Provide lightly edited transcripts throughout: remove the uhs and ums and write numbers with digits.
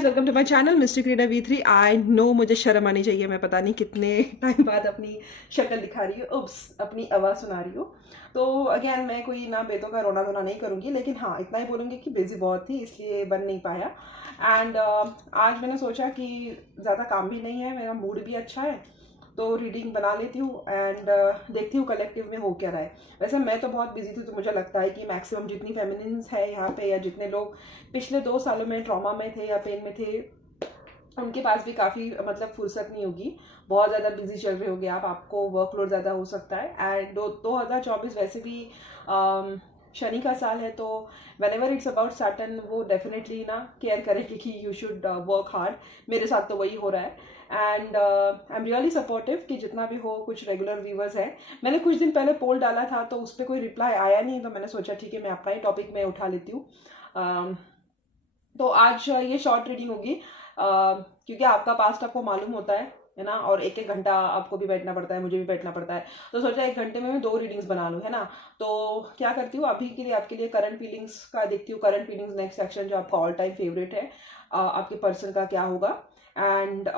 Guys, welcome to my channel mister creator V3। I know मुझे शर्म आनी चाहिए, मैं पता नहीं कितने टाइम बाद अपनी शक्ल दिखा रही हूँ, उप्स, अपनी आवाज़ सुना रही हूँ। तो अगेन मैं कोई ना बेतों का रोना धोना नहीं करूँगी, लेकिन हाँ इतना ही बोलूँगी कि बिजी बहुत थी इसलिए बन नहीं पाया। एंड आज मैंने सोचा कि ज़्यादा काम भी नहीं है, मेरा मूड भी अच्छा है, तो रीडिंग बना लेती हूँ एंड देखती हूँ कलेक्टिव में हो क्या रहा है। वैसे मैं तो बहुत बिजी थी, तो मुझे लगता है कि मैक्सिमम जितनी फेमिनिन्स है यहाँ पे या जितने लोग पिछले 2 सालों में ट्रॉमा में थे या पेन में थे, उनके पास भी काफ़ी मतलब फुर्सत नहीं होगी। बहुत ज़्यादा बिजी चल रहे होगे आप, आपको वर्कलोड ज़्यादा हो सकता है। एंड 2024 वैसे भी शनि का साल है, तो when ever its about Saturn वो डेफिनेटली ना केयर करेंगे कि यू शुड वर्क हार्ड। मेरे साथ तो वही हो रहा है and I am really supportive कि जितना भी हो। कुछ रेगुलर व्यूवर्स हैं, मैंने कुछ दिन पहले पोल डाला था तो उस पर कोई रिप्लाई आया नहीं, तो मैंने सोचा ठीक है मैं अपना ही टॉपिक में उठा लेती हूँ। तो आज ये शॉर्ट रीडिंग होगी क्योंकि आपका पास्ट आपको मालूम होता है ना, और एक एक घंटा आपको भी बैठना पड़ता है, मुझे भी बैठना पड़ता है, तो सोचा 1 घंटे में मैं 2 रीडिंग्स बना लूँ, है ना। तो क्या करती हूँ अभी के लिए, आपके लिए करंट फीलिंग्स का देखती हूँ। करंट फीलिंग्स नेक्स्ट सेक्शन जो आपका ऑल टाइम फेवरेट है, आपके पर्सन का क्या होगा। एंड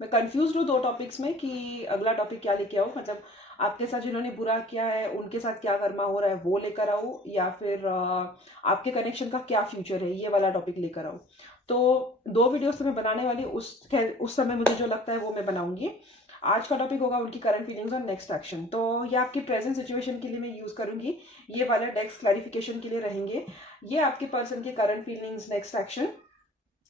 मैं कंफ्यूज हूँ 2 टॉपिक्स में कि अगला टॉपिक क्या लेके आऊँ, मतलब आपके साथ जिन्होंने बुरा किया है उनके साथ क्या कर्मा हो रहा है वो लेकर आऊँ, या फिर आपके कनेक्शन का क्या फ्यूचर है ये वाला टॉपिक लेकर आऊँ। तो 2 वीडियोस तो मैं बनाने वाली, उस समय मुझे जो लगता है वो मैं बनाऊंगी। आज का टॉपिक होगा उनकी करंट फीलिंग्स और नेक्स्ट एक्शन। तो ये आपकी प्रेजेंट सिचुएशन के लिए मैं यूज करूंगी, ये वाले डेस्क क्लैरिफिकेशन के लिए रहेंगे। ये आपके पर्सन के करंट फीलिंग्स, नेक्स्ट एक्शन,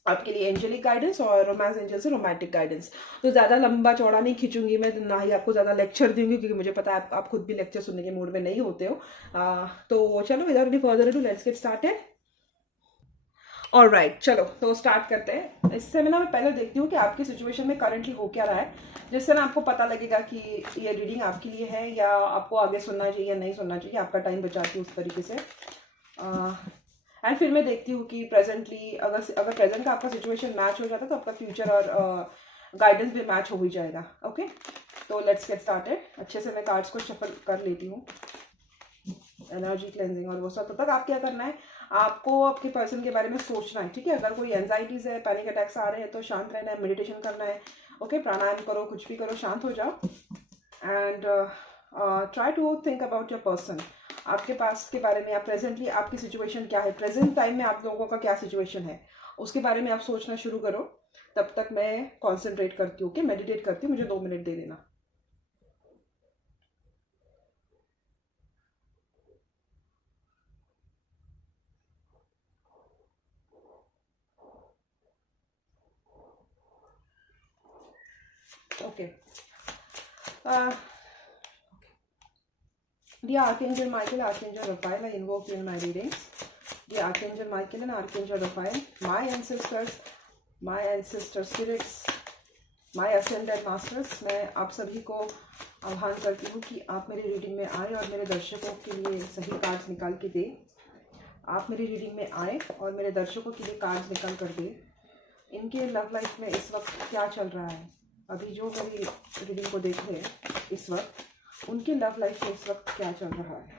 आपके लिए एंजेलिक गाइडेंस और रोमांस एंजल से रोमांटिक गाइडेंस। तो ज़्यादा लंबा चौड़ा नहीं खींचूंगी मैं, ना ही आपको ज़्यादा लेक्चर दूंगी, क्योंकि मुझे पता है आप खुद भी लेक्चर सुनने के मूड में नहीं होते हो। तो चलो without any further ado let's get started. Alright, चलो तो स्टार्ट करते हैं। इससे मैं पहले देखती हूँ कि आपकी सिचुएशन में करंटली हो क्या रहा है, जिससे ना आपको पता लगेगा कि ये रीडिंग आपके लिए है या आपको आगे सुनना चाहिए या नहीं सुनना चाहिए। आपका टाइम बचाती हूँ उस तरीके से। एंड फिर मैं देखती हूँ कि प्रेजेंटली अगर प्रेजेंट का आपका सिचुएशन मैच हो जाता है तो आपका फ्यूचर और गाइडेंस भी मैच हो ही जाएगा। ओके, तो लेट्स गेट स्टार्टेड। अच्छे से मैं कार्ड्स को शफल कर लेती हूँ, एनर्जी क्लेंजिंग और वो सब। तब तक आप क्या करना है, आपको आपके पर्सन के बारे में सोचना है, ठीक है। अगर कोई एंजाइटीज है, पैनिक अटैक्स आ रहे हैं, तो शांत रहना है, मेडिटेशन करना है। ओके, प्राणायाम करो, कुछ भी करो, शांत हो जाओ and try to think about your person. आपके पास के बारे में, आप प्रेजेंटली आपकी सिचुएशन क्या है, प्रेजेंट टाइम में आप लोगों का क्या सिचुएशन है, उसके बारे में आप सोचना शुरू करो। तब तक मैं कॉन्सेंट्रेट करती हूँ, मेडिटेट करती हूँ, मुझे 2 मिनट दे देना। Okay, the Archangel Michael, Archangel Raphael, I invoke you in my readings. The Archangel Michael and Archangel Raphael, my ancestor spirits, my ascended masters, मैं आप सभी को आह्वान करती हूँ कि आप मेरी रीडिंग में आए और मेरे दर्शकों के लिए सही कार्ड्स निकाल के दे। आप मेरी रीडिंग में आए और मेरे दर्शकों के लिए कार्ड्स निकाल कर दे। इनके लव लाइफ में इस वक्त क्या चल रहा है, अभी जो मेरी रीडिंग को देख रहे हैं इस वक्त, उनकी लव लाइफ में इस वक्त क्या चल रहा है।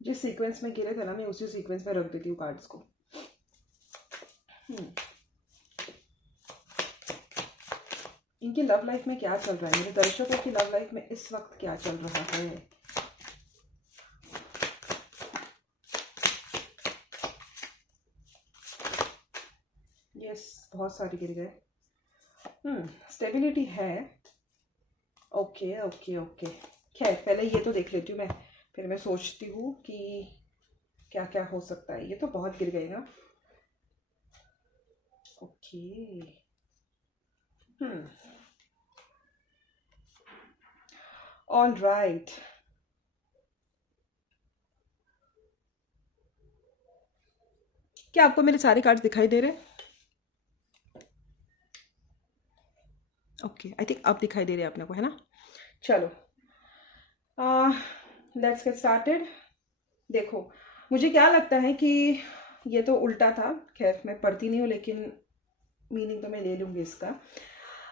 जिस सीक्वेंस में गिरे थे ना, मैं उसी सीक्वेंस में रख देती हूँ कार्ड्स को। इनकी लव लाइफ में क्या चल रहा है, मेरे दर्शकों की लव लाइफ में इस वक्त क्या चल रहा है। यस, बहुत सारे गिर गए। स्टेबिलिटी है। ओके ओके ओके, खैर पहले ये तो देख लेती हूँ मैं, फिर मैं सोचती हूँ कि क्या क्या हो सकता है। ये तो बहुत गिर गए ना। Okay, all right. क्या आपको मेरे सारे कार्ड्स दिखाई दे रहे हैं? ओके, आई थिंक अब दिखाई दे रहे हैं अपने को, है ना। चलो लेट्स गेट स्टार्टेड। देखो, मुझे क्या लगता है कि ये तो उल्टा था, खैर मैं पढ़ती नहीं हूँ लेकिन मीनिंग तो मैं ले लूँगी इसका।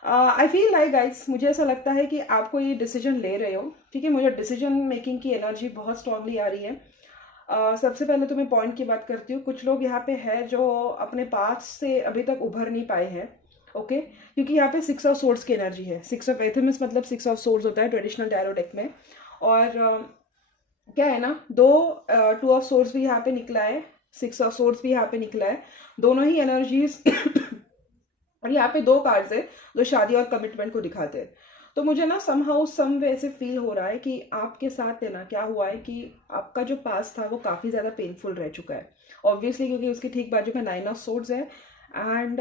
आई फील लाइक गाइस, मुझे ऐसा लगता है कि आपको ये डिसीजन ले रहे हो, ठीक है। मुझे डिसीजन मेकिंग की एनर्जी बहुत स्ट्रांगली आ रही है। सबसे पहले तो मैं पॉइंट की बात करती हूँ। कुछ लोग यहाँ पे है जो अपने पास से अभी तक उभर नहीं पाए हैं, ओके क्योंकि यहाँ पे 6 ऑफ सोर्ड्स की एनर्जी है। 6 ऑफ एथेमिस मतलब 6 ऑफ सोर्ड्स होता है ट्रेडिशनल टैरो डेक में। और क्या है ना, 2 ऑफ सोर्ड्स भी यहाँ पे निकला है, 6 ऑफ सोर्ड्स भी यहाँ पे निकला है, दोनों ही एनर्जीज और यहाँ पे 2 कार्ड्स है जो शादी और कमिटमेंट को दिखाते हैं। तो मुझे ना समहाउ सम वे ऐसे फील हो रहा है कि आपके साथ है ना क्या हुआ है कि आपका जो पास था वो काफ़ी ज़्यादा पेनफुल रह चुका है, ऑब्वियसली क्योंकि उसकी ठीक बाजू में 9 ऑफ सोर्ड्स है। एंड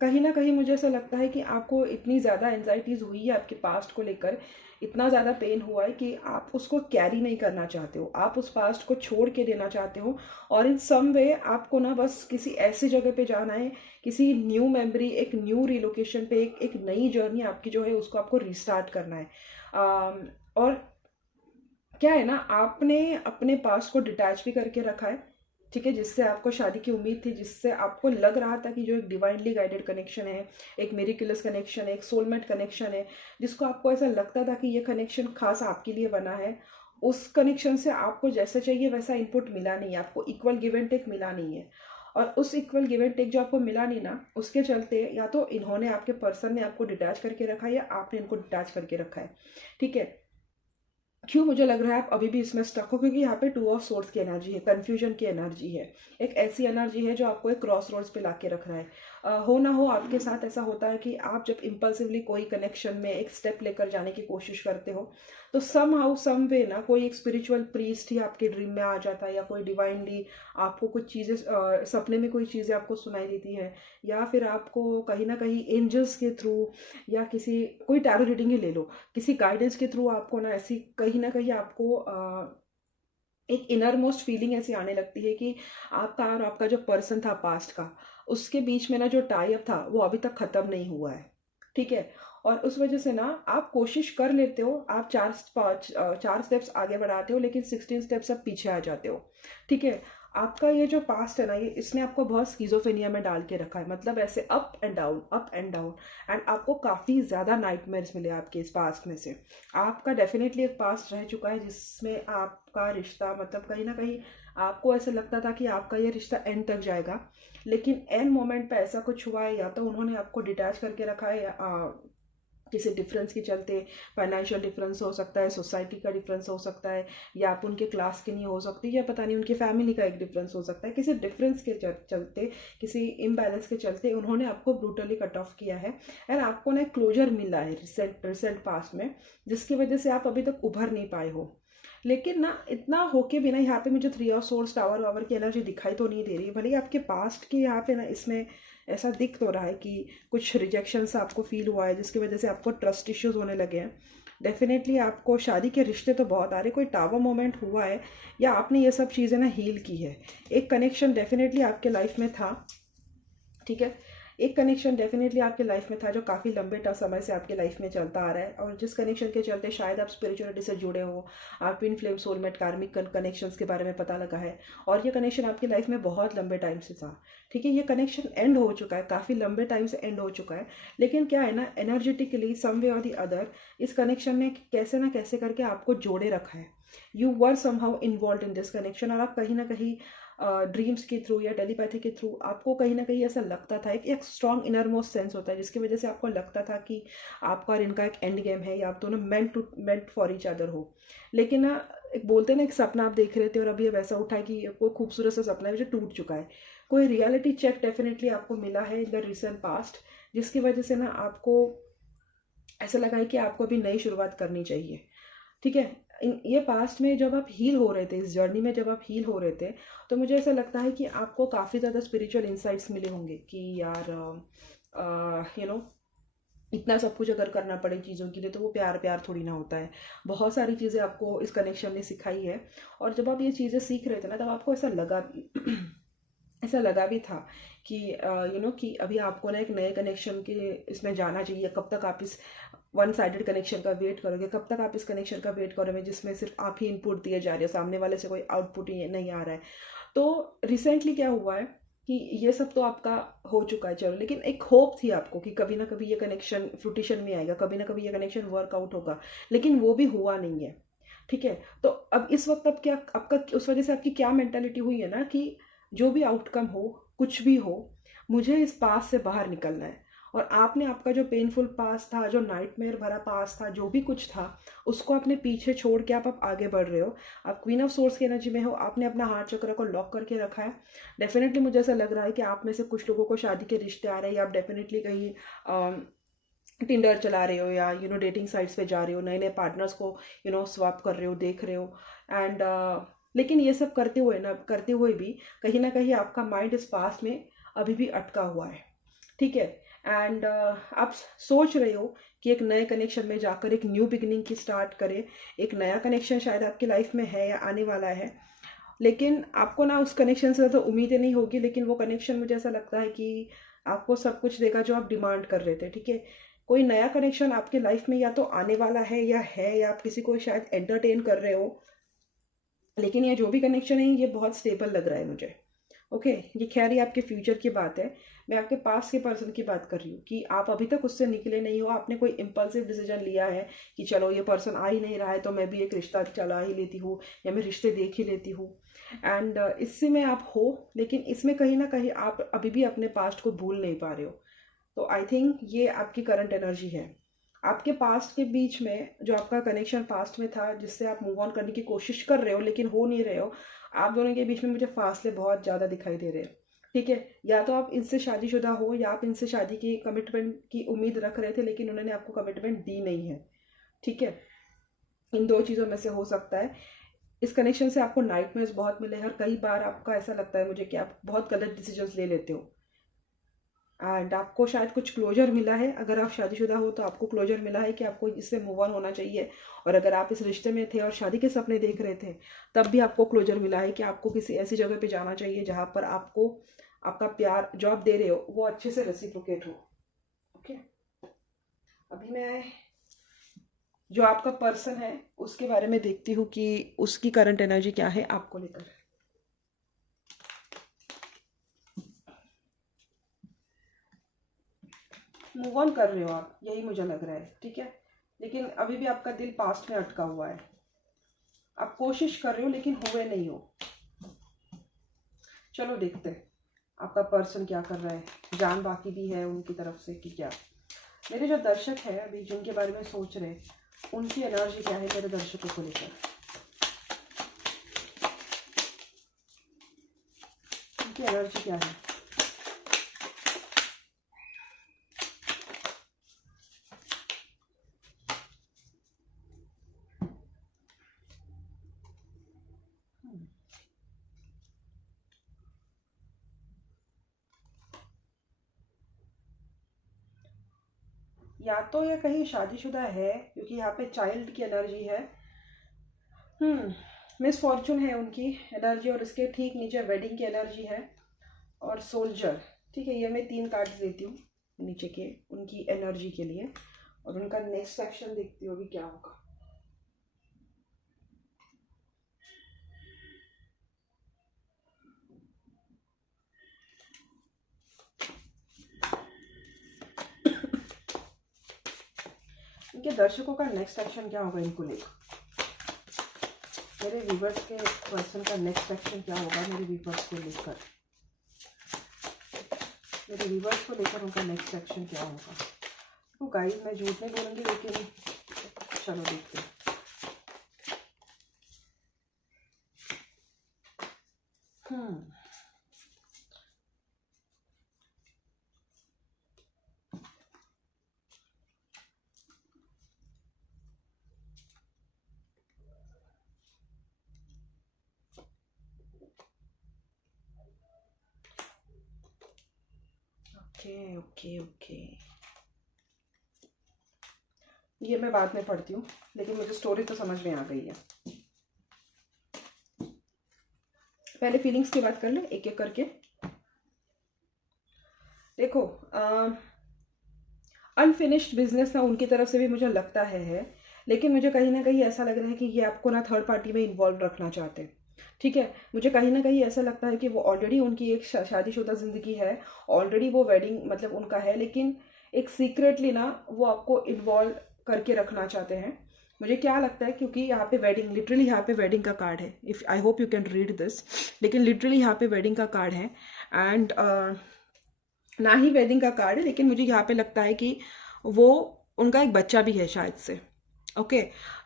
कहीं ना कहीं मुझे ऐसा लगता है कि आपको इतनी ज़्यादा एंजाइटीज़ हुई है आपके पास्ट को लेकर, इतना ज़्यादा पेन हुआ है कि आप उसको कैरी नहीं करना चाहते हो, आप उस पास्ट को छोड़ के देना चाहते हो। और इन सम वे आपको ना बस किसी ऐसी जगह पे जाना है, किसी न्यू मेमोरी, एक न्यू रिलोकेशन पे, एक नई जर्नी आपकी जो है उसको आपको रिस्टार्ट करना है। और क्या है ना, आपने अपने पास्ट को डिटैच भी करके रखा है, ठीक है, जिससे आपको शादी की उम्मीद थी, जिससे आपको लग रहा था कि जो एक डिवाइनली गाइडेड कनेक्शन है, एक मिरेकलस कनेक्शन है, एक सोलमेट कनेक्शन है, जिसको आपको ऐसा लगता था कि ये कनेक्शन खास आपके लिए बना है, उस कनेक्शन से आपको जैसा चाहिए वैसा इनपुट मिला नहीं है, आपको इक्वल गिव एंड टेक मिला नहीं है। और उस इक्वल गिव एंड टेक जो आपको मिला नहीं ना, उसके चलते या तो इन्होंने, आपके पर्सन ने आपको डिटैच करके रखा है या आपने इनको डिटैच करके रखा है, ठीक है। क्यों मुझे लग रहा है आप अभी भी इसमें स्टक हो, क्योंकि यहाँ पे 2 ऑफ सोर्ड्स की एनर्जी है, कंफ्यूजन की एनर्जी है, एक ऐसी एनर्जी है जो आपको एक क्रॉस रोड्स पे लाके रख रहा है। हो ना हो आपके साथ ऐसा होता है कि आप जब इम्पल्सिवली कोई कनेक्शन में एक स्टेप लेकर जाने की कोशिश करते हो तो सम हाउ सम वे ना कोई एक स्पिरिचुअल प्रीस्ट ही आपके ड्रीम में आ जाता है, या कोई डिवाइनली आपको कुछ चीज़ें सपने में कोई चीज़ें आपको सुनाई देती है, या फिर आपको कहीं ना कहीं एंजल्स के थ्रू या किसी, कोई टैरो रीडिंग ही ले लो, किसी गाइडेंस के थ्रू आपको ना ऐसी कहीं ना कहीं आपको एक इनर मोस्ट फीलिंग ऐसी आने लगती है कि आपका और आपका जो पर्सन था पास्ट का, उसके बीच में ना जो टाई अप था वो अभी तक ख़त्म नहीं हुआ है, ठीक है। और उस वजह से ना आप कोशिश कर लेते हो, आप 4 स्टेप्स आगे बढ़ाते हो, लेकिन 16 स्टेप्स आप पीछे आ जाते हो, ठीक है। आपका ये जो पास्ट है ना, ये इसने आपको बहुत स्किज़ोफ्रेनिया में डाल के रखा है, मतलब ऐसे up and down, up and down. And आपको काफ़ी ज़्यादा नाइटमेयर्स मिले आपके इस पास्ट में से। आपका डेफिनेटली एक पास्ट रह चुका है जिसमें आपका रिश्ता, मतलब कहीं ना कहीं आपको ऐसा लगता था कि आपका ये रिश्ता एंड तक जाएगा, लेकिन एंड मोमेंट पे ऐसा कुछ हुआ है, या तो उन्होंने आपको डिटैच करके रखा है, या किसी डिफरेंस के चलते, फाइनेंशियल डिफरेंस हो सकता है, सोसाइटी का डिफरेंस हो सकता है, या आप उनके क्लास के नहीं हो सकती, या पता नहीं उनकी फैमिली का एक डिफरेंस हो सकता है, किसी डिफरेंस के चलते, किसी इम्बैलेंस के चलते उन्होंने आपको ब्रूटली कट ऑफ किया है। एंड आपको ना क्लोजर मिला है रिसेंट पास्ट में, जिसकी वजह से आप अभी तक उभर नहीं पाए हो। लेकिन ना इतना होके भी ना यहाँ पे मुझे 3 ऑफ सोर्स टावर वावर की एनर्जी दिखाई तो नहीं दे रही, भले ही आपके पास्ट के यहाँ पे ना इसमें ऐसा दिख तो रहा है कि कुछ रिजेक्शंस आपको फील हुआ है, जिसकी वजह से आपको ट्रस्ट इश्यूज होने लगे हैं। डेफिनेटली आपको शादी के रिश्ते तो बहुत आ रहे, कोई टावर मोमेंट हुआ है, या आपने ये सब चीज़ें ना हील की है। एक कनेक्शन डेफिनेटली आपके लाइफ में था, ठीक है, एक कनेक्शन डेफिनेटली आपके लाइफ में था जो काफ़ी लंबे समय से आपके लाइफ में चलता आ रहा है, और जिस कनेक्शन के चलते शायद आप स्पिरिचुअलिटी से जुड़े हो, आप ट्विन फ्लेम सोलमेट कार्मिक कनेक्शंस के बारे में पता लगा है, और ये कनेक्शन आपकी लाइफ में बहुत लंबे टाइम से था, ठीक है। ये कनेक्शन एंड हो चुका है, काफ़ी लंबे टाइम से एंड हो चुका है, लेकिन क्या है ना, एनर्जेटिकली सम वे और दी अदर इस कनेक्शन ने कैसे ना कैसे करके आपको जोड़े रखा है। You were somehow involve in this connection, और आप कहीं ना कहीं ड्रीम्स के थ्रू या टेलीपैथी के थ्रू आपको कहीं ना कहीं ऐसा लगता था, एक स्ट्रॉन्ग इनर मोस्ट सेंस होता है जिसकी वजह से आपको लगता था कि आपका और इनका एक एंड गेम है, या आप दोनों मेंट फॉर ईच अदर हो। लेकिन ना एक बोलते हैं ना, एक सपना आप देख रहे थे और अभी अब ऐसा उठा है कि वो खूबसूरत सा सपना है जो टूट चुका है। कोई रियलिटी चेक डेफिनेटली आपको मिला है इन द रिसेंट पास्ट, जिसकी वजह से ना आपको ऐसा लगा है कि आपको अभी नई शुरुआत करनी चाहिए, ठीक है। ये पास्ट में जब आप हील हो रहे थे, इस जर्नी में जब आप हील हो रहे थे, तो मुझे ऐसा लगता है कि आपको काफ़ी ज़्यादा स्पिरिचुअल इंसाइट्स मिले होंगे कि यार इतना सब कुछ अगर करना पड़े चीज़ों के लिए तो वो प्यार प्यार थोड़ी ना होता है। बहुत सारी चीज़ें आपको इस कनेक्शन ने सिखाई है, और जब आप ये चीज़ें सीख रहे थे ना, तब आपको ऐसा लगा ऐसा लगा भी था कि कि अभी आपको ना एक नए कनेक्शन के इसमें जाना चाहिए। कब तक आप इस वन साइडेड कनेक्शन का वेट करोगे, कब तक आप इस कनेक्शन का वेट करोगे जिसमें सिर्फ आप ही इनपुट दिए जा रहे हो, सामने वाले से कोई आउटपुट ही नहीं आ रहा है। तो रिसेंटली क्या हुआ है कि ये सब तो आपका हो चुका है, चलो, लेकिन एक होप थी आपको कि कभी ना कभी ये कनेक्शन फ्रूटिशन में आएगा, कभी ना कभी ये कनेक्शन वर्कआउट होगा, लेकिन वो भी हुआ नहीं है। ठीक है, तो अब इस वक्त अब क्या आपका, उस वजह से आपकी क्या मेंटालिटी हुई है ना कि जो भी आउटकम हो, कुछ भी हो, मुझे इस पास से बाहर निकलना है। और आपने आपका जो पेनफुल पास था, जो नाइटमेयर भरा पास था, जो भी कुछ था, उसको अपने पीछे छोड़ के आप आगे बढ़ रहे हो। आप क्वीन ऑफ सोर्स की एनर्जी में हो, आपने अपना हार्ट चक्र को लॉक करके रखा है। डेफिनेटली मुझे ऐसा लग रहा है कि आप में से कुछ लोगों को शादी के रिश्ते आ रहे हैं, या आप डेफिनेटली कहीं टिंडर चला रहे हो, या डेटिंग साइट्स पे जा रहे हो, नए नए पार्टनर्स को स्वैप कर रहे हो, देख रहे हो। एंड लेकिन ये सब करते हुए भी कहीं ना कहीं आपका माइंड इस पास में अभी भी अटका हुआ है। ठीक है, एंड आप सोच रहे हो कि एक नए कनेक्शन में जाकर एक न्यू बिगिनिंग की स्टार्ट करें। एक नया कनेक्शन शायद आपकी लाइफ में है या आने वाला है, लेकिन आपको ना उस कनेक्शन से तो उम्मीदें नहीं होगी, लेकिन वो कनेक्शन मुझे ऐसा लगता है कि आपको सब कुछ देगा जो आप डिमांड कर रहे थे। ठीक है, कोई नया कनेक्शन आपके लाइफ में या तो आने वाला है, या आप किसी को शायद एंटरटेन कर रहे हो, लेकिन ये जो भी कनेक्शन है ये बहुत स्टेबल लग रहा है मुझे। ओके, ये खैर ये आपके फ्यूचर की बात है। मैं आपके पास के पर्सन की बात कर रही हूँ कि आप अभी तक उससे निकले नहीं हो। आपने कोई इम्पल्सिव डिसीजन लिया है कि चलो ये पर्सन आ ही नहीं रहा है तो मैं भी एक रिश्ता चला ही लेती हूँ, या मैं रिश्ते देख ही लेती हूँ। एंड इससे में आप हो, लेकिन इसमें कहीं ना कहीं आप अभी भी अपने पास्ट को भूल नहीं पा रहे हो। तो आई थिंक ये आपकी करंट एनर्जी है। आपके पास्ट के बीच में जो आपका कनेक्शन पास्ट में था, जिससे आप मूव ऑन करने की कोशिश कर रहे हो लेकिन हो नहीं रहे हो, आप दोनों के बीच में मुझे फासले बहुत ज़्यादा दिखाई दे रहे हैं। ठीक है, या तो आप इनसे शादीशुदा हो, या आप इनसे शादी की कमिटमेंट की उम्मीद रख रहे थे लेकिन उन्होंने आपको कमिटमेंट दी नहीं है। ठीक है, इन दो चीज़ों में से हो सकता है। इस कनेक्शन से आपको नाइटमेयर्स बहुत मिले हैं, और कई बार आपका ऐसा लगता है मुझे कि आप बहुत गलत डिसीजंस ले लेते हो। एंड आपको शायद कुछ क्लोजर मिला है। अगर आप शादीशुदा हो तो आपको क्लोजर मिला है कि आपको इससे मूव ऑन होना चाहिए। और अगर आप इस रिश्ते में थे और शादी के सपने देख रहे थे, तब भी आपको क्लोजर मिला है कि आपको किसी ऐसी जगह पे जाना चाहिए जहाँ पर आपको आपका प्यार जो आप दे रहे हो वो अच्छे से रेसिप्रोकेट हो। ओके, अभी मैं जो आपका पर्सन है उसके बारे में देखती हूँ कि उसकी करंट एनर्जी क्या है आपको लेकर। मूव ऑन कर रहे हो आप, यही मुझे लग रहा है। ठीक है, लेकिन अभी भी आपका दिल पास्ट में अटका हुआ है। आप कोशिश कर रहे हो लेकिन हुए नहीं हो। चलो देखते हैं आपका पर्सन क्या कर रहा है। जान बाकी भी है उनकी तरफ से कि क्या। मेरे जो दर्शक है अभी जिनके बारे में सोच रहे, उनकी एनर्जी क्या है मेरे दर्शकों को लेकर। उनकी एनर्जी क्या है। या तो ये कहीं शादीशुदा है, क्योंकि यहाँ पे चाइल्ड की एनर्जी है। मिस फॉर्चून है उनकी एनर्जी, और इसके ठीक नीचे वेडिंग की एनर्जी है, और सोल्जर। ठीक है, ये मैं 3 कार्ड्स देती हूँ नीचे के उनकी एनर्जी के लिए, और उनका नेक्स्ट सेक्शन देखती हूँ अभी क्या होगा। इनके दर्शकों का नेक्स्ट एक्शन क्या होगा इनको लेकर। मेरे व्यूवर्स के पर्सन का नेक्स्ट एक्शन क्या होगा मेरे व्यूवर्स को लेकर। मेरे व्यूवर्स को लेकर उनका नेक्स्ट एक्शन क्या होगा। तो गाइस मैं झूठ नहीं बोलूँगी, लेकिन चलो देखते हैं। ओके ओके ओके, ये मैं बाद में पढ़ती हूँ, लेकिन मुझे स्टोरी तो समझ में आ गई है। पहले फीलिंग्स की बात कर ले एक एक करके। देखो, अनफिनिश्ड बिजनेस ना उनकी तरफ से भी मुझे लगता है, लेकिन मुझे कहीं ना कहीं ऐसा लग रहा है कि ये आपको ना थर्ड पार्टी में इन्वॉल्व रखना चाहते हैं। ठीक है, मुझे कहीं ना कहीं ऐसा लगता है कि वो ऑलरेडी उनकी एक शादीशुदा ज़िंदगी है, ऑलरेडी वो वेडिंग मतलब उनका है, लेकिन एक सीक्रेटली ना वो आपको इन्वॉल्व करके रखना चाहते हैं। मुझे क्या लगता है, क्योंकि यहाँ पे वेडिंग, लिटरली यहाँ पे वेडिंग का कार्ड है, if I hope you can read this, लेकिन लिटरली यहाँ पे वेडिंग का कार्ड है। एंड ना ही वेडिंग का कार्ड है, लेकिन मुझे यहाँ पे लगता है कि वो, उनका एक बच्चा भी है शायद से। ओके,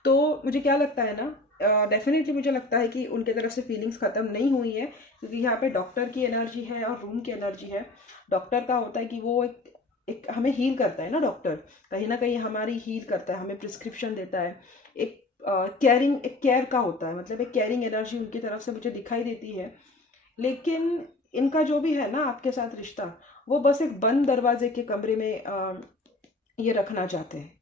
तो मुझे क्या लगता है ना, डेफिनेटली मुझे लगता है कि उनके तरफ से फीलिंग्स ख़त्म नहीं हुई है, क्योंकि यहाँ पे डॉक्टर की एनर्जी है और रूम की एनर्जी है। डॉक्टर का होता है कि वो एक हमें हील करता है ना, डॉक्टर कहीं ना कहीं हमारी हील करता है, हमें प्रिस्क्रिप्शन देता है, एक केयरिंग, एक केयर का होता है, मतलब एक केयरिंग एनर्जी उनकी तरफ से मुझे दिखाई देती है। लेकिन इनका जो भी है ना आपके साथ रिश्ता, वो बस एक बंद दरवाजे के कमरे में ये रखना चाहते हैं।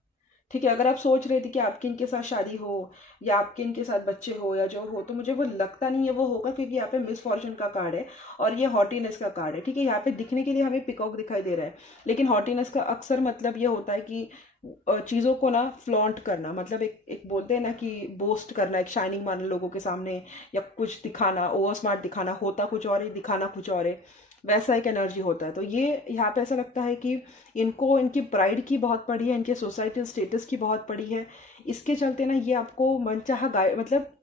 ठीक है, अगर आप सोच रहे थे कि आपके इनके साथ शादी हो या आपके इनके साथ बच्चे हो या जो हो, तो मुझे वो लगता नहीं है वो होगा, क्योंकि यहाँ पे मिस फॉर्चून का कार्ड है और ये हॉटीनेस का कार्ड है। ठीक है, यहाँ पे दिखने के लिए हमें पिकॉक दिखाई दे रहा है, लेकिन हॉटीनेस का अक्सर मतलब ये होता है कि चीज़ों को ना फ्लॉन्ट करना, मतलब एक एक बोलते हैं ना कि बोस्ट करना, एक शाइनिंग मारना लोगों के सामने, या कुछ दिखाना, ओवर स्मार्ट दिखाना, होता कुछ और है दिखाना कुछ और है, वैसा एक एनर्जी होता है। तो ये यहाँ पे ऐसा लगता है कि इनको इनकी प्राइड की बहुत पड़ी है, इनके सोसाइटल स्टेटस की बहुत पड़ी है, इसके चलते ना ये आपको मनचाहा गाय, मतलब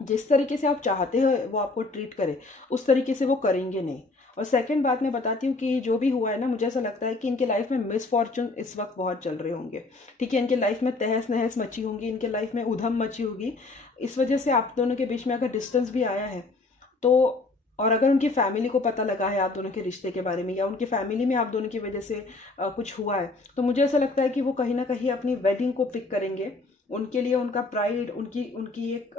जिस तरीके से आप चाहते हो वो आपको ट्रीट करे, उस तरीके से वो करेंगे नहीं। और सेकंड बात मैं बताती हूँ कि जो भी हुआ है ना, मुझे ऐसा लगता है कि इनके लाइफ में मिस फॉर्चून इस वक्त बहुत चल रहे होंगे। ठीक है, इनके लाइफ में तहस नहस मची होंगी, इनके लाइफ में उधम मची होगी, इस वजह से आप दोनों के बीच में अगर डिस्टेंस भी आया है तो, और अगर उनकी फैमिली को पता लगा है आप दोनों के रिश्ते के बारे में, या उनकी फैमिली में आप दोनों की वजह से कुछ हुआ है, तो मुझे ऐसा लगता है कि वो कहीं ना कहीं अपनी वेडिंग को पिक करेंगे। उनके लिए उनका प्राइड, उनकी उनकी एक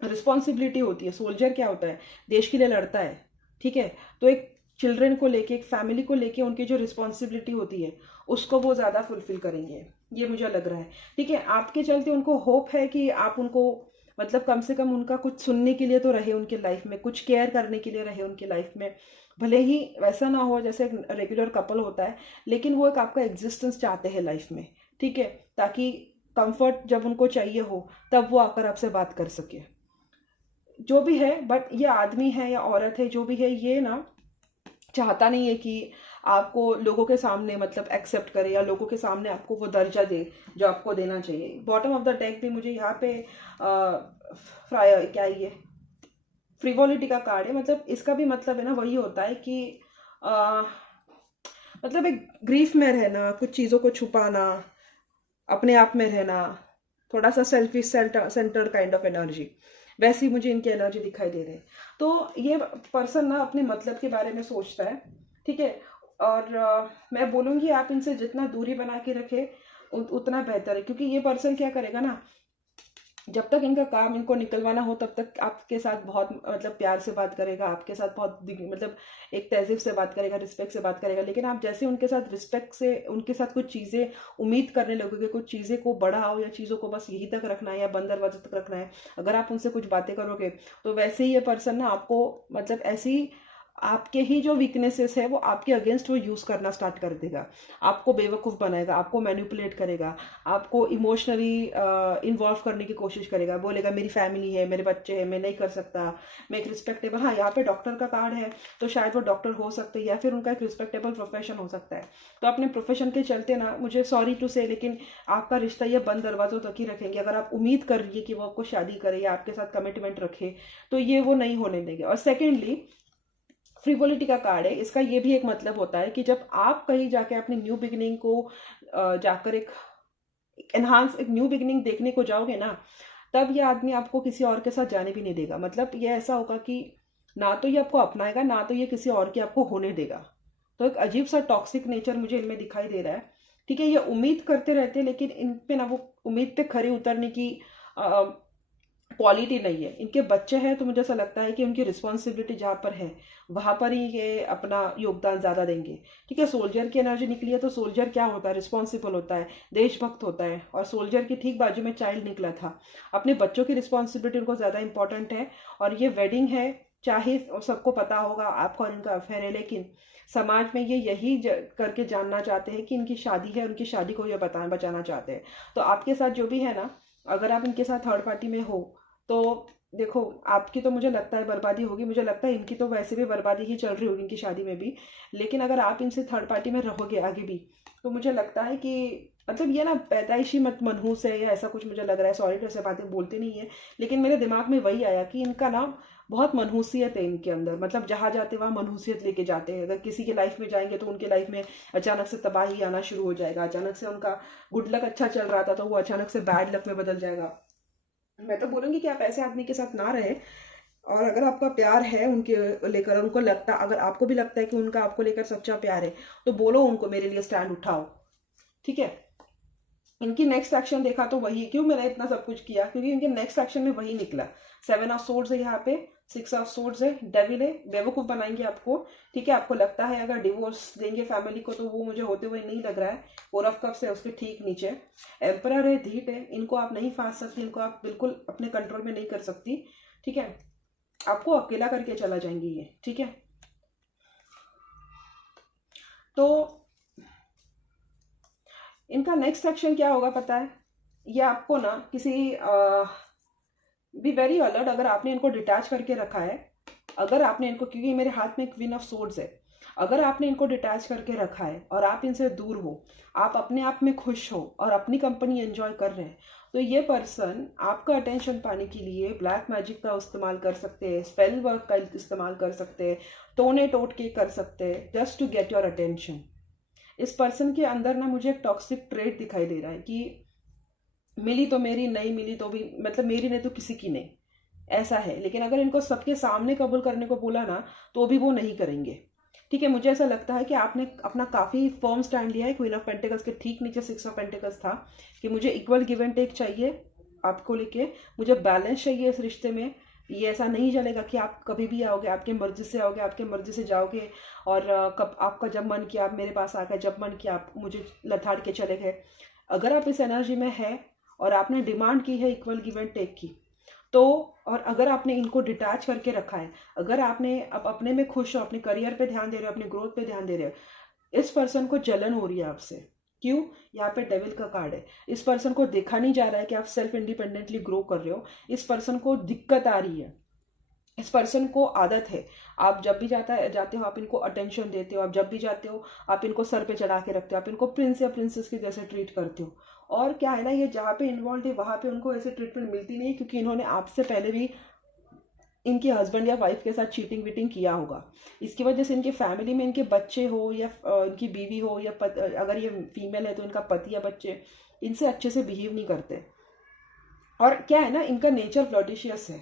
रिस्पॉन्सिबिलिटी होती है। सोल्जर क्या होता है, देश के लिए लड़ता है। ठीक है, तो एक चिल्ड्रन को लेके, एक फैमिली को लेके उनकी जो रिस्पॉन्सिबिलिटी होती है उसको वो ज़्यादा फुलफिल करेंगे, ये मुझे लग रहा है। ठीक है, आपके चलते उनको होप है कि आप उनको, मतलब कम से कम उनका कुछ सुनने के लिए तो रहे उनके लाइफ में, कुछ केयर करने के लिए रहे उनकी लाइफ में। भले ही वैसा ना हो जैसे एक रेगुलर कपल होता है, लेकिन वो एक आपका एग्जिस्टेंस चाहते हैं लाइफ में। ठीक है, ताकि कंफर्ट जब उनको चाहिए हो तब वो आकर आपसे बात कर सके। जो भी है, बट ये आदमी है या औरत है, जो भी है, ये ना चाहता नहीं है कि आपको लोगों के सामने मतलब एक्सेप्ट करे, या लोगों के सामने आपको वो दर्जा दे जो आपको देना चाहिए। बॉटम ऑफ द डेक भी मुझे यहाँ पे फ्राई क्या ये फ्रिवोलिटी का कार्ड है, मतलब इसका भी मतलब है ना वही होता है कि आ, मतलब एक ग्रीफ में रहना, कुछ चीज़ों को छुपाना, अपने आप में रहना, थोड़ा सा selfish centre kind of energy, वैसी मुझे इनकी एनर्जी दिखाई दे रही है। तो ये पर्सन ना अपने मतलब के बारे में सोचता है। ठीक है, और मैं बोलूँगी आप इनसे जितना दूरी बना के रखे उतना बेहतर है, क्योंकि ये पर्सन क्या करेगा ना, जब तक इनका काम इनको निकलवाना हो तब तक आपके साथ बहुत मतलब प्यार से बात करेगा, आपके साथ बहुत मतलब एक तहजीब से बात करेगा, रिस्पेक्ट से बात करेगा। लेकिन आप जैसे उनके साथ रिस्पेक्ट से उनके साथ कुछ चीज़ें उम्मीद करने लगोगे, कुछ चीज़ें को बढ़ाओ या चीज़ों को बस यहीं तक रखना है या बंद दरवाजे तक रखना है, अगर आप उनसे कुछ बातें करोगे तो वैसे ही ये पर्सन ना आपको मतलब ऐसी आपके ही जो वीकनेसेस है वो आपके अगेंस्ट वो यूज़ करना स्टार्ट कर देगा, आपको बेवकूफ़ बनाएगा, आपको मैनिपुलेट करेगा, आपको इमोशनली इन्वॉल्व करने की कोशिश करेगा, बोलेगा मेरी फैमिली है, मेरे बच्चे हैं, मैं नहीं कर सकता, मैं एक रिस्पेक्टेबल, हाँ यहाँ पे डॉक्टर का कार्ड है तो शायद वो डॉक्टर हो सकते हैं या फिर उनका एक रिस्पेक्टेबल प्रोफेशन हो सकता है। तो अपने प्रोफेशन के चलते ना, मुझे सॉरी टू से, लेकिन आपका रिश्ता ये बंद दरवाजों तक ही रखेंगे। अगर आप उम्मीद कर रही है कि वो आपको शादी करे या आपके साथ कमिटमेंट रखे, तो ये वो नहीं होने देंगे। और सेकेंडली फ्रिवोलिटी का कार्ड है, इसका ये भी एक मतलब होता है कि जब आप कहीं जाके अपनी न्यू बिगिनिंग को जाकर एक एनहांस, एक न्यू बिगिनिंग देखने को जाओगे ना, तब ये आदमी आपको किसी और के साथ जाने भी नहीं देगा। मतलब ये ऐसा होगा कि ना तो ये आपको अपनाएगा, ना तो ये किसी और के आपको होने देगा। तो एक अजीब सा टॉक्सिक नेचर मुझे इनमें दिखाई दे रहा है। ठीक है, ये उम्मीद करते रहते हैं, लेकिन इन पे ना वो उम्मीद पे खरे उतरने की क्वालिटी नहीं है। इनके बच्चे हैं तो मुझे ऐसा लगता है कि उनकी रिस्पॉन्सिबिलिटी जहाँ पर है वहाँ पर ही ये अपना योगदान ज़्यादा देंगे। ठीक है, सोल्जर की एनर्जी निकली है तो सोल्जर क्या होता है, रिस्पॉन्सिबल होता है, देशभक्त होता है। और सोल्जर की ठीक बाजू में चाइल्ड निकला था, अपने बच्चों की रिस्पॉन्सिबिलिटी उनको ज़्यादा इंपॉर्टेंट है। और ये वेडिंग है, चाहे सबको पता होगा आपका और इनका अफेयर है, लेकिन समाज में ये यही करके जानना चाहते हैं कि इनकी शादी है, उनकी शादी को ये बचाना चाहते हैं। तो आपके साथ जो भी है ना, अगर आप इनके साथ थर्ड पार्टी में हो तो देखो आपकी तो मुझे लगता है बर्बादी होगी, मुझे लगता है इनकी तो वैसे भी बर्बादी ही चल रही होगी इनकी शादी में भी। लेकिन अगर आप इनसे थर्ड पार्टी में रहोगे आगे भी, तो मुझे लगता है कि मतलब ये ना पैदाइशी मत मनहूस है या ऐसा कुछ मुझे लग रहा है। सॉरी, ऐसे बातें बोलते नहीं है, लेकिन मेरे दिमाग में वही आया कि इनका ना बहुत मनहूसियत है इनके अंदर। मतलब जहाँ जाते वहाँ मनहूसियत लेके जाते हैं। अगर किसी के लाइफ में जाएंगे तो उनके लाइफ में अचानक से तबाही आना शुरू हो जाएगा। अचानक से उनका गुड लक अच्छा चल रहा था तो वो अचानक से बैड लक में बदल जाएगा। मैं तो बोलूँगी कि आप ऐसे आदमी के साथ ना रहे। और अगर आपका प्यार है उनके लेकर, उनको लगता, अगर आपको भी लगता है कि उनका आपको लेकर सच्चा प्यार है, तो बोलो उनको मेरे लिए स्टैंड उठाओ, ठीक है। इनकी नेक्स्ट एक्शन देखा तो वही, क्यों मैंने इतना सब कुछ किया, क्योंकि इनके नेक्स्ट एक्शन में वही निकला। 7 ऑफ सोर्ड्स है यहाँ पे, 6 ऑफ सोर्ड्स है, डेविल है, बेवकूफ बनाएंगे आपको, ठीक है। आपको लगता है अगर डिवोर्स देंगे फैमिली को, तो वो मुझे होते हुए नहीं लग रहा है। 4 ऑफ कप्स है उसके ठीक नीचे, एम्परर है, धीट है। इनको आप नहीं फांस सकती, इनको आप बिल्कुल अपने कंट्रोल में नहीं कर सकती, ठीक है। आपको अकेला करके चला जाएंगे ये, ठीक है। तो इनका नेक्स्ट एक्शन क्या होगा पता है? ये आपको ना किसी बी वेरी अलर्ट। अगर आपने इनको डिटैच करके रखा है, अगर आपने इनको, क्योंकि मेरे हाथ में क्वीन ऑफ सोर्ड्स है, अगर आपने इनको डिटैच करके रखा है और आप इनसे दूर हो, आप अपने आप में खुश हो और अपनी कंपनी एंजॉय कर रहे हैं, तो ये पर्सन आपका अटेंशन पाने के लिए ब्लैक मैजिक का इस्तेमाल कर सकते हैं, स्पेल वर्क का इस्तेमाल कर सकते हैं, टोने टोटके कर सकते हैं, just to get your attention. इस पर्सन के अंदर ना मुझे एक टॉक्सिक ट्रेट दिखाई दे रहा है कि मिली तो मेरी, नहीं मिली तो भी, मतलब मेरी नहीं तो किसी की नहीं, ऐसा है। लेकिन अगर इनको सबके सामने कबूल करने को बोला ना, तो भी वो नहीं करेंगे, ठीक है। मुझे ऐसा लगता है कि आपने अपना काफ़ी फर्म स्टैंड लिया है। क्वीन ऑफ पेंटिकल्स के ठीक नीचे 6 ऑफ पेंटिकल्स था कि मुझे इक्वल गिव एंड टेक चाहिए आपको लेके, मुझे बैलेंस चाहिए इस रिश्ते में। ये ऐसा नहीं चलेगा कि आप कभी भी आओगे, आपके मर्जी से आओगे, आपके मर्जी से जाओगे, और कब आपका जब मन किया आप मेरे पास आ गए, जब मन किया आप मुझे लथाड़ के चले गए। अगर आप इस एनर्जी में है और आपने डिमांड की है इक्वल गिव एंड टेक की, तो, और अगर आपने इनको डिटैच करके रखा है, अगर आपने अब अपने में खुश हो, अपने करियर पे ध्यान दे रहे हो, अपने ग्रोथ पे ध्यान दे रहे हो, इस पर्सन को जलन हो रही है आपसे। क्यों? यहाँ पे डेविल का कार्ड है। इस पर्सन को देखा नहीं जा रहा है कि आप सेल्फ इंडिपेंडेंटली ग्रो कर रहे हो। इस पर्सन को दिक्कत आ रही है। इस पर्सन को आदत है, आप जब भी जाते हो आप इनको अटेंशन देते हो, आप जब भी जाते हो आप इनको सर पे चढ़ा के रखते हो, आप इनको प्रिंस या प्रिंसेस की जैसे ट्रीट करते हो। और क्या है ना, ये जहाँ पे इन्वॉल्व है वहाँ पे उनको ऐसे ट्रीटमेंट मिलती नहीं है, क्योंकि इन्होंने आपसे पहले भी इनके हस्बैंड या वाइफ के साथ चीटिंग वीटिंग किया होगा। इसकी वजह से इनके फैमिली में इनके बच्चे हो या इनकी बीवी हो या अगर ये फीमेल है तो इनका पति या बच्चे इनसे अच्छे से बिहेव नहीं करते। और क्या है ना, इनका नेचर फ्लर्टिशियस है।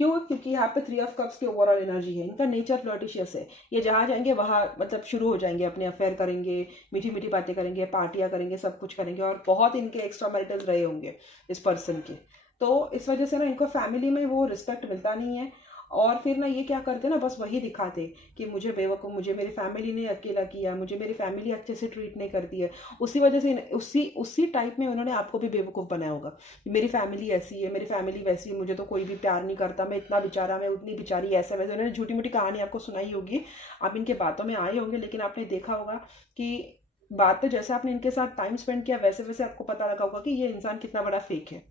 क्यों? क्योंकि यहाँ पे 3 ऑफ कप्स की ओवरऑल एनर्जी है। इनका नेचर फ्लर्टिशियस है। ये जहाँ जाएंगे वहाँ मतलब शुरू हो जाएंगे, अपने अफेयर करेंगे, मीठी मीठी बातें करेंगे, पार्टियाँ करेंगे, सब कुछ करेंगे, और बहुत इनके एक्स्ट्रा मैरिटल रहे होंगे इस पर्सन के। तो इस वजह से ना इनको फैमिली में वो रिस्पेक्ट मिलता नहीं है। और फिर ना ये क्या करते ना, बस वही दिखाते कि मुझे बेवकूफ़, मुझे मेरी फैमिली ने अकेला किया, मुझे मेरी फैमिली अच्छे से ट्रीट नहीं करती है। उसी वजह से उसी टाइप में उन्होंने आपको भी बेवकूफ़ बनाया होगा कि मेरी फैमिली ऐसी है, मेरी फैमिली वैसी है, मुझे तो कोई भी प्यार नहीं करता, मैं इतना बेचारा, मैं उतनी बेचारी, ऐसा वैसे उन्होंने झूठी मूठी कहानी आपको सुनाई होगी। आप इनके बातों में आए होंगे, लेकिन आपने देखा होगा कि बात तो जैसे आपने इनके साथ टाइम स्पेंड किया वैसे वैसे आपको पता लगा होगा कि ये इंसान कितना बड़ा फेक है,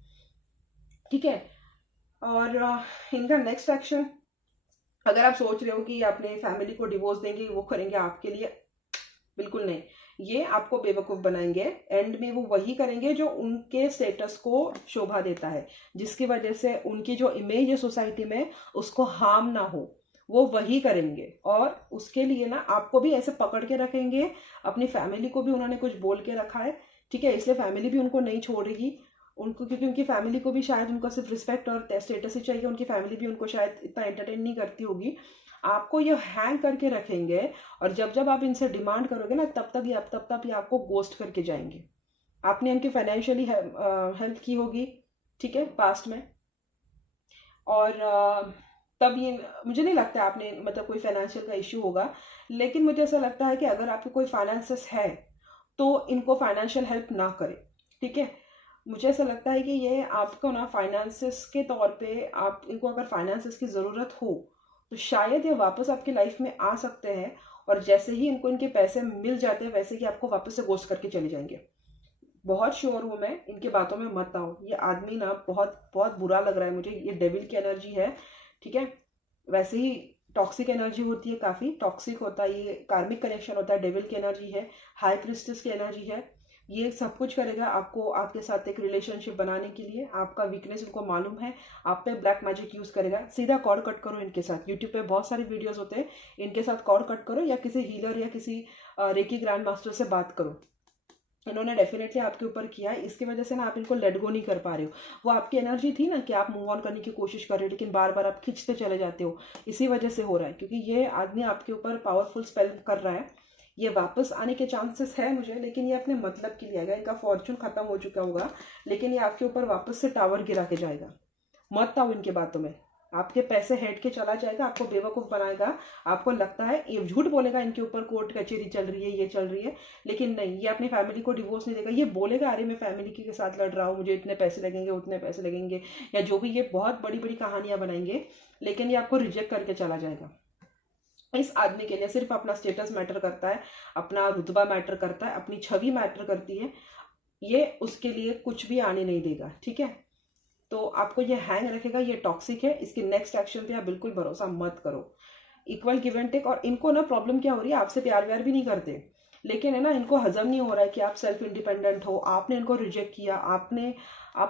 ठीक है। और इनका नेक्स्ट एक्शन, अगर आप सोच रहे हो कि अपने फैमिली को डिवोर्स देंगे, वो करेंगे आपके लिए, बिल्कुल नहीं। ये आपको बेवकूफ़ बनाएंगे। एंड में वो वही करेंगे जो उनके स्टेटस को शोभा देता है, जिसकी वजह से उनकी जो इमेज है सोसाइटी में उसको हार्म ना हो, वो वही करेंगे। और उसके लिए ना आपको भी ऐसे पकड़ के रखेंगे, अपनी फैमिली को भी उन्होंने कुछ बोल के रखा है, ठीक है। इसलिए फैमिली भी उनको नहीं छोड़ेगी उनको, क्योंकि उनकी फैमिली को भी शायद उनको सिर्फ रिस्पेक्ट और स्टेटस ही चाहिए। उनकी फैमिली भी उनको शायद इतना एंटरटेन नहीं करती होगी। आपको ये हैंग करके रखेंगे, और जब जब आप इनसे डिमांड करोगे ना, तब तक ये आपको गोस्ट करके जाएंगे। आपने इनकी फाइनेंशियली हेल्प की होगी, ठीक है, पास्ट में, और तब ये, मुझे नहीं लगता आपने मतलब कोई फाइनेंशियल का इश्यू होगा। लेकिन मुझे ऐसा लगता है कि अगर आपके कोई फाइनेंसेस है तो इनको फाइनेंशियल हेल्प ना करें, ठीक है। मुझे ऐसा लगता है कि ये आपको ना फाइनेंसेस के तौर पे, आप इनको अगर फाइनेंसेस की ज़रूरत हो तो शायद ये वापस आपकी लाइफ में आ सकते हैं, और जैसे ही इनको इनके पैसे मिल जाते हैं वैसे ही आपको वापस से गोस्ट करके चले जाएंगे। बहुत श्योर हूँ मैं, इनके बातों में मत आओ। ये आदमी ना बहुत बहुत बुरा लग रहा है मुझे, ये डेविल की एनर्जी है, ठीक है। वैसे ही टॉक्सिक एनर्जी होती है, काफ़ी टॉक्सिक होता है, ये कार्मिक कनेक्शन होता है, डेविल की एनर्जी है, हाई प्रिस्टेस की एनर्जी है। ये सब कुछ करेगा आपको आपके साथ एक रिलेशनशिप बनाने के लिए। आपका वीकनेस उनको मालूम है, आप पे ब्लैक मैजिक यूज़ करेगा। सीधा कॉर्ड कट करो इनके साथ, यूट्यूब पे बहुत सारे वीडियोस होते हैं, इनके साथ कॉर्ड कट करो या किसी हीलर या किसी रेकी ग्रैंड मास्टर से बात करो। इन्होंने डेफिनेटली आपके ऊपर किया है, इसकी वजह से ना आप इनको लेट गो नहीं कर पा रहे हो। वो आपकी एनर्जी थी ना कि आप मूव ऑन करने की कोशिश कर रहे हो, लेकिन बार बार आप खींचते चले जाते हो, इसी वजह से हो रहा है। क्योंकि ये आदमी आपके ऊपर पावरफुल स्पेल कर रहा है। ये वापस आने के चांसेस है मुझे, लेकिन ये अपने मतलब के लिए आएगा। इनका फॉर्चून खत्म हो चुका होगा, लेकिन ये आपके ऊपर वापस से टावर गिरा के जाएगा। मत आओ इनके बातों में, आपके पैसे हेड के चला जाएगा, आपको बेवकूफ़ बनाएगा। आपको लगता है, ये झूठ बोलेगा इनके ऊपर कोर्ट कचहरी चल रही है, ये चल रही है, लेकिन नहीं, ये अपनी फैमिली को डिवोर्स नहीं देगा। ये बोलेगा अरे मैं फैमिली के साथ लड़ रहा हूँ, मुझे इतने पैसे लगेंगे, उतने पैसे लगेंगे, या जो भी, ये बहुत बड़ी बड़ी कहानियां बनाएंगे, लेकिन ये आपको रिजेक्ट करके चला जाएगा। इस आदमी के लिए सिर्फ अपना स्टेटस मैटर करता है, अपना रुतबा मैटर करता है, अपनी छवि मैटर करती है। ये उसके लिए कुछ भी आने नहीं देगा, ठीक है। तो आपको ये हैंग रखेगा, ये टॉक्सिक है, इसके नेक्स्ट एक्शन पे आप बिल्कुल भरोसा मत करो। Equal give and take. और इनको ना प्रॉब्लम क्या हो रही है, आपसे प्यार व्यार भी नहीं करते, लेकिन है ना, इनको हजम नहीं हो रहा है कि आप सेल्फ इंडिपेंडेंट हो, आपने इनको रिजेक्ट किया, आप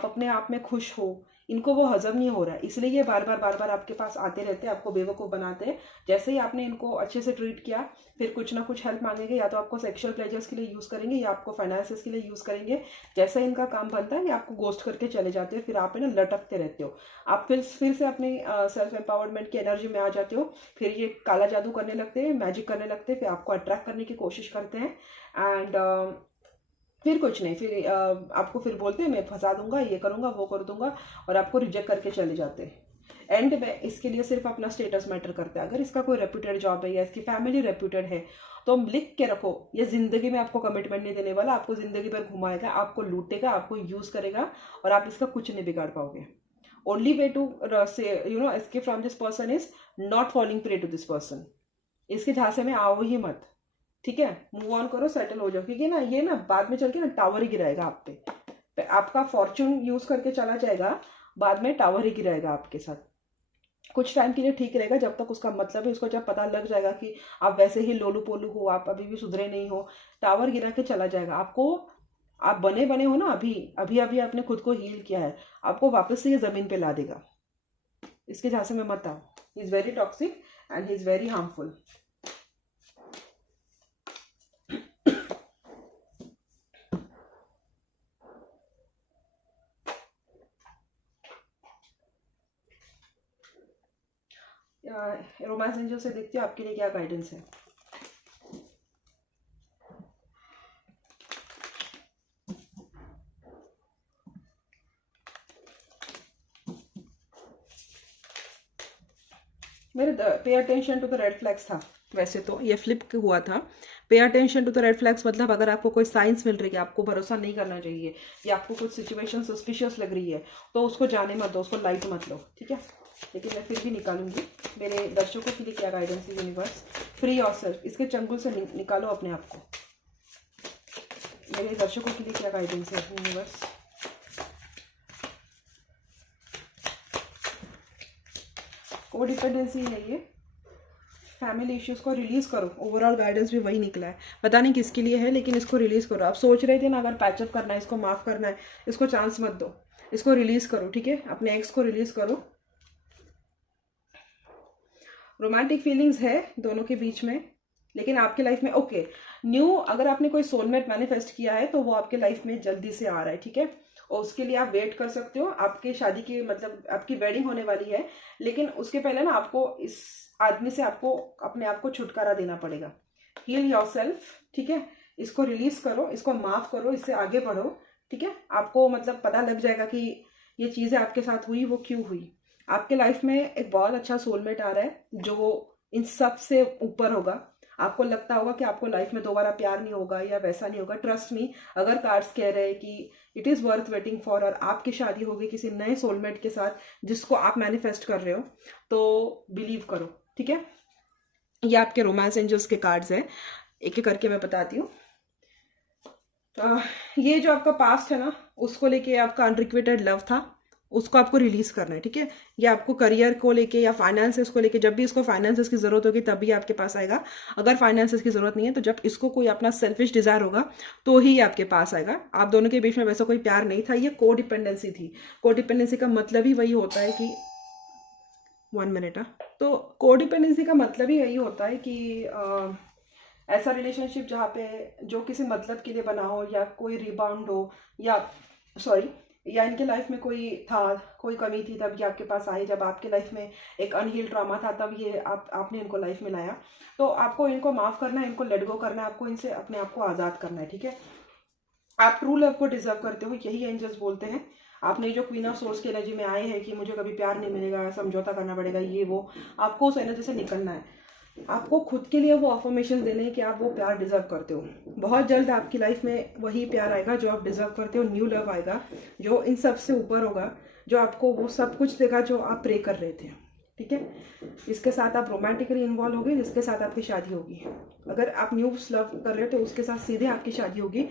अपने आप में खुश हो, इनको वो हजम नहीं हो रहा है। इसलिए ये बार बार आपके पास आते रहते हैं, आपको बेवकूफ़ बनाते हैं। जैसे ही आपने इनको अच्छे से ट्रीट किया, फिर कुछ ना कुछ हेल्प मांगेंगे, या तो आपको सेक्सुअल प्लेजर्स के लिए यूज़ करेंगे, या आपको फाइनेंसेस के लिए यूज़ करेंगे। जैसे ही इनका काम बनता है, ये आपको गोस्ट करके चले जाते हैं, फिर आप ना लटकते रहते हो। आप फिर से अपनी सेल्फ एम्पावरमेंट की एनर्जी में आ जाते हो। फिर ये काला जादू करने लगते हैं, मैजिक करने लगते हैं, फिर आपको अट्रैक्ट करने की कोशिश करते हैं। एंड फिर कुछ नहीं, फिर आपको फिर बोलते हैं मैं फंसा दूंगा, ये करूंगा, वो कर दूंगा, और आपको रिजेक्ट करके चले जाते हैं। एंड में इसके लिए सिर्फ अपना स्टेटस मैटर करता है। अगर इसका कोई रेप्यूटेड जॉब है या इसकी फैमिली रेप्यूटेड है, तो लिख के रखो, ये जिंदगी में आपको कमिटमेंट नहीं देने वाला, आपको जिंदगी भर घुमाएगा, आपको लूटेगा, आपको यूज करेगा, और आप इसका कुछ नहीं बिगाड़ पाओगे। Only way to say escape from this person is not falling prey to this person. इसके झांसे में आओ ही मत, ठीक है। मूव ऑन करो, सेटल हो जाओ, क्योंकि ना ये ना बाद में चल के ना टावर ही गिराएगा आप पे। आपका फॉर्चून यूज करके चला जाएगा, बाद में टावर ही गिराएगा आपके साथ। कुछ टाइम के लिए ठीक रहेगा, जब तक उसका मतलब है। उसको जब पता लग जाएगा कि आप वैसे ही लोलू पोलू हो, आप अभी भी सुधरे नहीं हो, टावर गिरा के चला जाएगा। आपको, आप बने बने हो ना, अभी अभी अभी आपने खुद को हील किया है, आपको वापस से ये जमीन पे ला देगा। इसके झांसे में मत आओ। He is very toxic and he is very harmful. Romance angel से देखती हूँ आपके लिए क्या गाइडेंस है। मेरे pay attention to the red flags था, वैसे तो ये फ्लिप हुआ था। Pay attention to the red flags मतलब अगर आपको कोई साइंस मिल रही है, आपको भरोसा नहीं करना चाहिए, या आपको कुछ सिचुएशन सस्पिशियस लग रही है, तो उसको जाने मत दो, उसको लाइट मत लो, ठीक है। लेकिन मैं फिर भी निकालूंगी मेरे दर्शकों के लिए क्या गाइडेंस है यूनिवर्स। फ्री योरसेल्फ, इसके चंगुल से निकालो अपने आप को। मेरे दर्शकों के लिए क्या गाइडेंस है यूनिवर्स। कोडिपेंडेंसी है ये, फैमिली इश्यूज को रिलीज करो। ओवरऑल गाइडेंस भी वही निकला है, पता नहीं किसके लिए है, लेकिन इसको रिलीज करो। आप सोच रहे थे ना, अगर पैचअप करना है, इसको माफ करना है, इसको चांस मत दो, इसको रिलीज करो, ठीक है। अपने एक्स को रिलीज करो। रोमांटिक फीलिंग्स है दोनों के बीच में, लेकिन आपके लाइफ में ओके न्यू, अगर आपने कोई सोलमेट मैनिफेस्ट किया है तो वो आपके लाइफ में जल्दी से आ रहा है, ठीक है। और उसके लिए आप वेट कर सकते हो, आपके शादी की मतलब आपकी वेडिंग होने वाली है, लेकिन उसके पहले ना आपको इस आदमी से आपको अपने आप को छुटकारा देना पड़ेगा। हील योरसेल्फ, ठीक है। इसको रिलीज करो, इसको माफ करो, इससे आगे बढ़ो, ठीक है। आपको मतलब पता लग जाएगा कि ये चीजें आपके साथ हुई वो क्यों हुई। आपके लाइफ में एक बहुत अच्छा सोलमेट आ रहा है जो इन सब से ऊपर होगा। आपको लगता होगा कि आपको लाइफ में दोबारा प्यार नहीं होगा या वैसा नहीं होगा, ट्रस्ट मी, अगर कार्ड्स कह रहे हैं कि it is worth waiting for, और आपकी शादी होगी किसी नए सोलमेट के साथ जिसको आप मैनिफेस्ट कर रहे हो, तो बिलीव करो, ठीक है। ये आपके रोमांस एंजल्स के कार्ड्स हैं, एक एक करके मैं बताती हूँ। ये जो आपका पास्ट है ना, उसको लेके आपका अनरिक्वेटेड लव था, उसको आपको रिलीज करना है, ठीक है। ये आपको करियर को लेके या फाइनेंसेस को लेके, जब भी इसको फाइनेंसेस की जरूरत होगी तभी आपके पास आएगा। अगर फाइनेंसेस की जरूरत नहीं है तो जब इसको कोई अपना सेल्फिश डिजायर होगा तो ही आपके पास आएगा। आप दोनों के बीच में वैसा कोई प्यार नहीं था, ये कोडिपेंडेंसी थी। कोडिपेंडेंसी का मतलब ही वही होता है कि 1 मिनट, तो कोडिपेंडेंसी का मतलब ही यही होता है कि ऐसा रिलेशनशिप जहाँ पे जो किसी मतलब के लिए बना हो, या कोई रिबाउंड हो, या सॉरी, या इनके लाइफ में कोई था, कोई कमी थी तब ये आपके पास आई। जब आपके लाइफ में एक अनहील्ड ट्रॉमा था तब ये आपने इनको लाइफ में लाया। तो आपको इनको माफ़ करना है, इनको लेट गो करना है, आपको इनसे अपने आप को आज़ाद करना है, ठीक है। आप ट्रू लव को डिजर्व करते हो, यही एंजल्स बोलते हैं। आपने जो क्वीन ऑफ सोर्स की एनर्जी में आए हैं कि मुझे कभी प्यार नहीं मिलेगा, समझौता करना पड़ेगा, ये वो, आपको उस एनर्जी से निकलना है। आपको खुद के लिए वो अफर्मेशन देने हैं कि आप वो प्यार डिजर्व करते हो। बहुत जल्द आपकी लाइफ में वही प्यार आएगा जो आप डिजर्व करते हो। न्यू लव आएगा जो इन सब से ऊपर होगा, जो आपको वो सब कुछ देगा जो आप प्रे कर रहे थे, ठीक है। जिसके साथ आप रोमांटिकली इन्वॉल्व होगी, जिसके साथ आपकी शादी होगी। अगर आप न्यू लव कर रहे हो तो उसके साथ सीधे आपकी शादी होगी।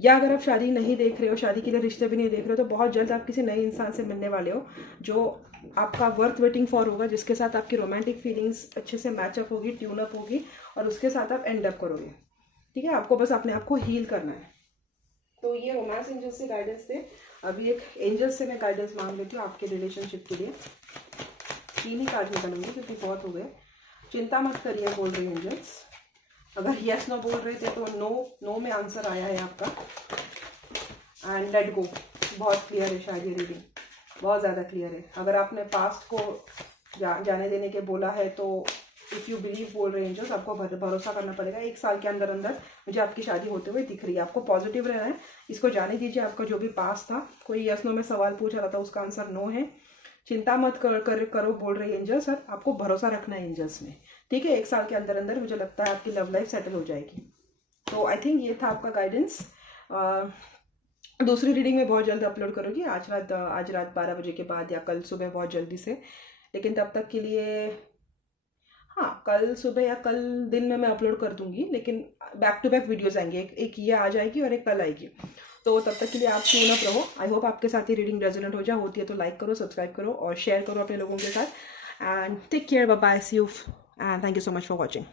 या अगर आप शादी नहीं देख रहे हो, शादी के लिए रिश्ते भी नहीं देख रहे हो, तो बहुत जल्द आप किसी नए इंसान से मिलने वाले हो जो आपका वर्थ वेटिंग फॉर होगा, जिसके साथ आपकी रोमांटिक फीलिंग्स अच्छे से मैचअप होगी, ट्यून अप होगी, और उसके साथ आप एंड अप करोगे, ठीक है। आपको बस अपने आप को हील करना है। तो ये रोमांस एंजल्स से गाइडेंस थे। अभी एक एंजल से मैं गाइडेंस मांग लेती हूँ आपके रिलेशनशिप के लिए। 3 ही कार्ड निकलूंगी क्योंकि बहुत हो गए। चिंता मत करिए बोल रही एंजल्स। अगर यस नो बोल रहे थे तो नो में आंसर आया है आपका। एंड लेट गो, बहुत क्लियर है शायद ये रीडिंग, बहुत ज़्यादा क्लियर है। अगर आपने पास्ट को जाने देने के बोला है तो इफ़ यू बिलीव बोल रहे हैं एंजल्स, आपको भरोसा करना पड़ेगा। 1 साल के अंदर अंदर मुझे आपकी शादी होते हुए दिख रही है। आपको पॉजिटिव रहना है, इसको जाने दीजिए। आपका जो भी पास्ट था, कोई यस नो में सवाल पूछ रहा था, उसका आंसर नो है। चिंता मत करो बोल रही एंजल्स, और आपको भरोसा रखना है एंजल्स में, ठीक है। 1 साल के अंदर अंदर मुझे लगता है आपकी लव लाइफ सेटल हो जाएगी। तो आई थिंक ये था आपका गाइडेंस। दूसरी रीडिंग में बहुत जल्द अपलोड करूँगी, आज रात 12 बजे के बाद, या कल सुबह बहुत जल्दी से। लेकिन तब तक के लिए, हाँ, कल सुबह या कल दिन में मैं अपलोड कर दूंगी। लेकिन बैक टू बैक वीडियोस आएंगे, एक ये आ जाएगी और एक कल आएगी। तो तब तक के लिए आप ट्यून अप रहो। आई होप आपके साथ ही रीडिंग रेजोनेट हो जाए। होती है तो लाइक करो, सब्सक्राइब करो और शेयर करो अपने लोगों के साथ। And take care, bye bye, see you, and thank you so much for watching.